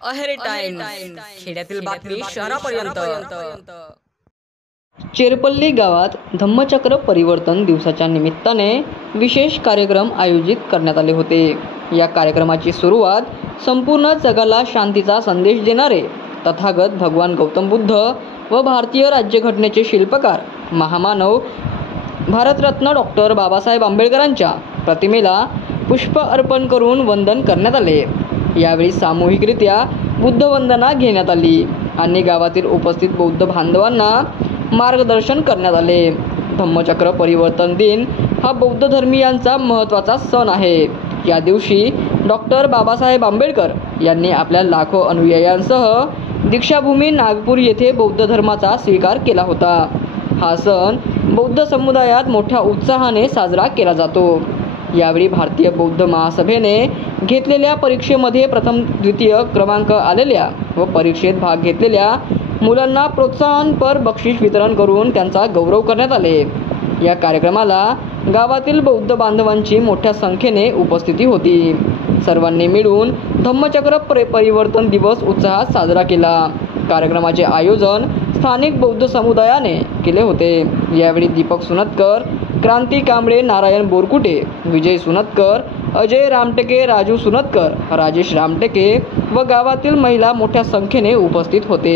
अहेर टाइम्स खेड्यातील बातमी शहरापर्यंत। चेरपल्ली गावात धम्मचक्र परिवर्तन दिवसाच्या निमित्ताने विशेष कार्यक्रम आयोजित करण्यात आले होते। या कार्यक्रमाची सुरुवात संपूर्ण जगाला शांतीचा संदेश देणारे तथागत भगवान गौतम बुद्ध व भारतीय राज्यघटनेचे शिल्पकार महामानव भारतरत्न डॉक्टर बाबासाहेब आंबेडकरांच्या प्रतिमेला पुष्प अर्पण करून वंदन करण्यात आले। यावेळी सामूहिकरित्या बुद्ध वंदना घेण्यात आली आणि गावातील उपस्थित बौद्ध बांधवांना मार्गदर्शन करण्यात आले। धम्मचक्र परिवर्तन दिन हा बौद्ध धर्मीयांचा महत्त्वाचा सण आहे। या दिवशी डॉक्टर बाबासाहेब आंबेडकर यांनी आपल्या लाखो अनुयायांसह दीक्षाभूमी नागपूर येथे बौद्ध धर्माचा स्वीकार केला होता। हा सण बौद्ध समुदायात मोठ्या उत्साहाने साजरा केला जातो। यावेळी भारतीय बौद्ध महासभेने घेतलेल्या परीक्षेमध्ये प्रथम द्वितीय क्रमांक आलेल्या व परीक्षेत भाग घेतलेल्या मुलांना प्रोत्साहनपर बक्षीस वितरण करून त्यांचा गौरव करण्यात आले। या कार्यक्रमाला गावातील बौद्ध बांधवांची मोठ्या संख्येने उपस्थिती होती। सर्वांनी मिळून धम्मचक्र परिवर्तन दिवस उत्साहात साजरा केला। कार्यक्रमाचे आयोजन स्थानिक बौद्ध समुदायाने केले होते। यावेळी दीपक सुनतकर, क्रांती कांबळे, नारायण बोरकुटे, विजय सुनतकर, अजय रामटेके, राजू सुनतकर, राजेश रामटेके व गावातील महिला मोठ्या संख्येने उपस्थित होते।